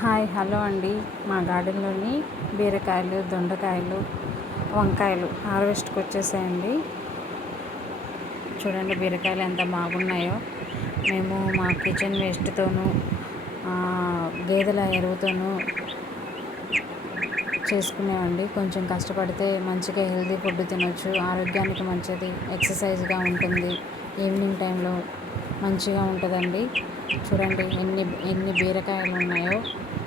Hi hello అండి. మా గార్డెన్లోని బీరకాయలు దొండకాయలు వంకాయలు హార్వెస్ట్కి వచ్చేసాయండి చూడండి బీరకాయలు ఎంత బాగున్నాయో. మేము మా కిచెన్ వేస్ట్తోనూ గేదెల ఎరువుతోనూ చేసుకునేవండి. కొంచెం కష్టపడితే మంచిగా హెల్తీ ఫుడ్ తినొచ్చు ఆరోగ్యానికి మంచిది ఎక్సర్సైజ్గా ఉంటుంది ఈవినింగ్ టైంలో మంచిగా ఉంటుందండి. చూడండి ఎన్ని ఎన్ని బీరకాయలు ఉన్నాయో.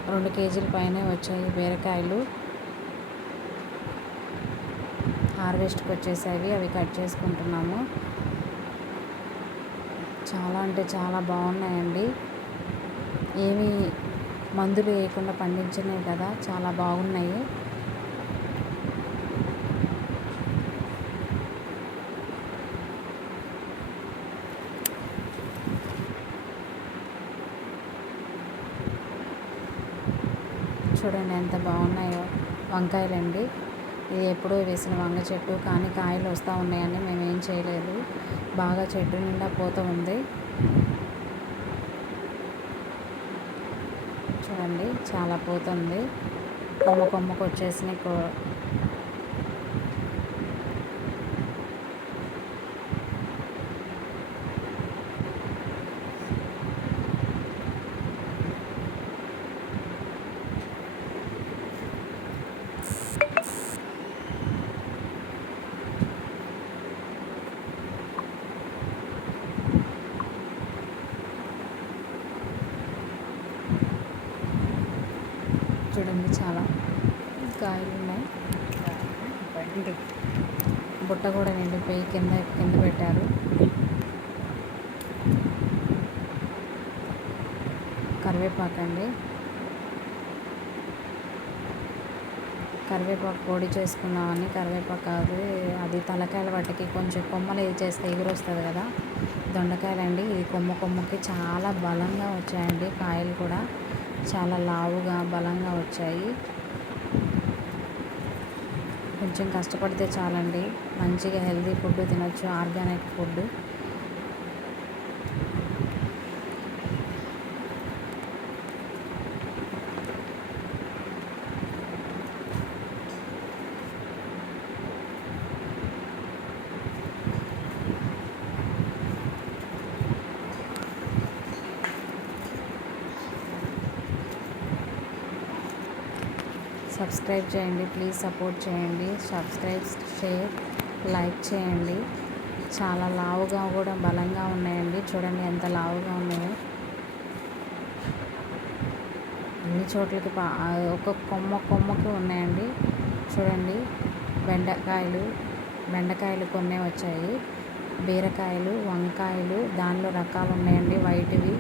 రెండు కేజీల పైనే వచ్చాయి బీరకాయలు. హార్వెస్ట్కి వచ్చేసేవి అవి కట్ చేసుకుంటున్నాము. చాలా అంటే చాలా బాగున్నాయండి. ఏమీ మందులు వేయకుండా పండించినవి కదా చాలా బాగున్నాయి. చూడండి ఎంత బాగున్నాయో వంకాయలండి. ఇది ఎప్పుడో వేసిన వంగ చెట్టు కానీ కాయలు వస్తూ ఉన్నాయని మేము ఏం చేయలేదు. బాగా చెట్టు నిండా పూత ఉంది. చూడండి చాలా పూత ఉంది. కొమ్మ కొమ్మకు వచ్చేసినాయి చూడండి చాలా కాయలు ఉన్నాయి. బుట్ట కూడా నిండిపోయి కింద కింద పెట్టారు. కరివేపాకండి. కరివేపాకు పొడి చేసుకున్నామని కరివేపాకు అది అది తలకాయల వాటికి కొంచెం కొమ్మలు ఇది చేస్తే ఎగురొస్తుంది కదా. దొండకాయలు అండి ఇది కొమ్మ కొమ్మకి చాలా బలంగా వచ్చాయండి కాయలు కూడా. చాలా లావుగా బలంగా వచ్చాయి. కొంచెం కష్టపడితే చాలండి. మంచిగా హెల్తీ ఫుడ్ తినొచ్చు ఆర్గానిక్ ఫుడ్. సబ్స్క్రైబ్ చేయండి ప్లీజ్ సపోర్ట్ చేయండి. సబ్స్క్రైబ్ షేర్ లైక్ చేయండి. చాలా లావుగా కూడా బలంగా ఉన్నాయండి. చూడండి ఎంత లావుగా ఉన్నాయో. అన్ని చోట్లకి ఒక కొమ్మ కొమ్మకి ఉన్నాయండి. చూడండి బెండకాయలు బెండకాయలు కొన్ని వచ్చాయి. బీరకాయలు వంకాయలు దానిలో రకాలు ఉన్నాయండి. వైట్వి